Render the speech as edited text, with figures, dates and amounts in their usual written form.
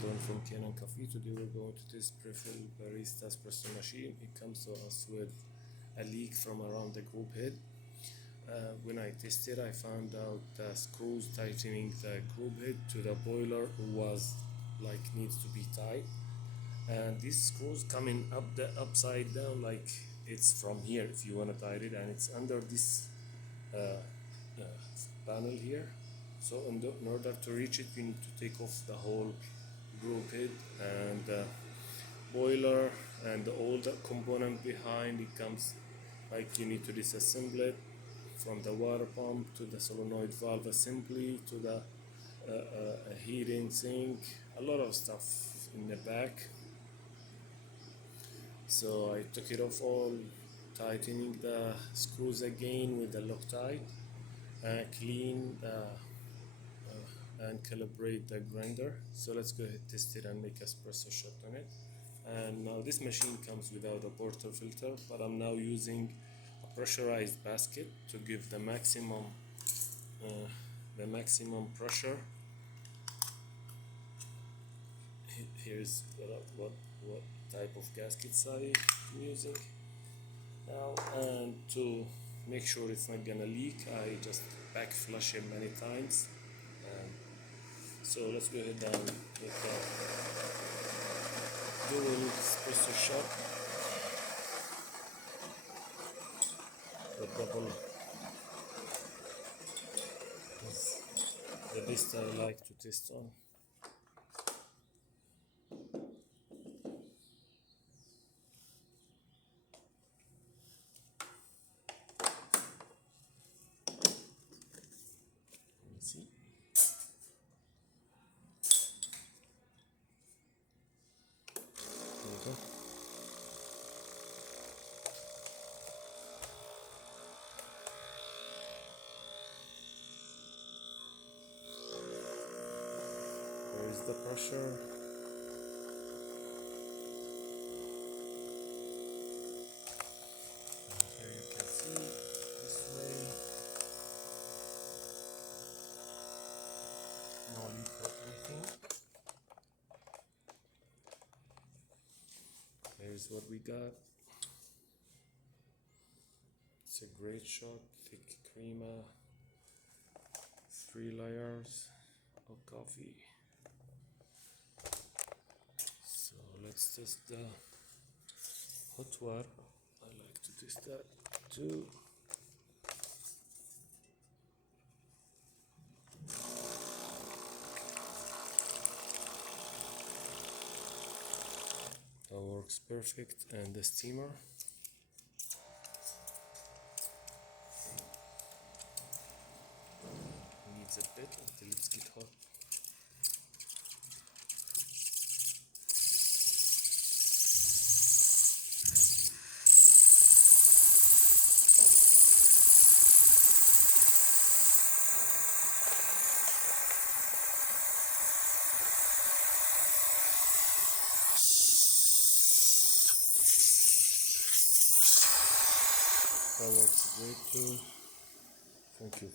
Don from Kanen Coffee. Today we're going to test Breville Barista espresso machine. It comes to us with a leak from around the group head. When I tested, I found out the screws tightening the group head to the boiler was needs to be tight, and these screws coming up the upside down, like it's from here if you want to tighten it, and it's under this panel here. So in order to reach it, you need to take off the whole group head and the boiler and all the component behind it. Comes you need to disassemble it from the water pump to the solenoid valve assembly to the heating sink, a lot of stuff in the back. So I took it off all, tightening the screws again with the Loctite, clean and calibrate the grinder. So let's go ahead, test it and make espresso shot on it. And now this machine comes without a porter filter, but I'm now using a pressurized basket to give the maximum pressure. Here's what type of gaskets I'm using now, and to make sure it's not gonna leak, I just back flush it many times. So let's go ahead and get the dual espresso shot, the double is the best I like to test on. See? There you go. There is the pressure. And here you can see this way. No leak or anything. Here's what we got. It's a great shot, thick crema, 3 layers of coffee. So let's test the hot water. I like to test that too. That works perfect. And the steamer. Needs a bit until it's get hot. That works great too. Thank you.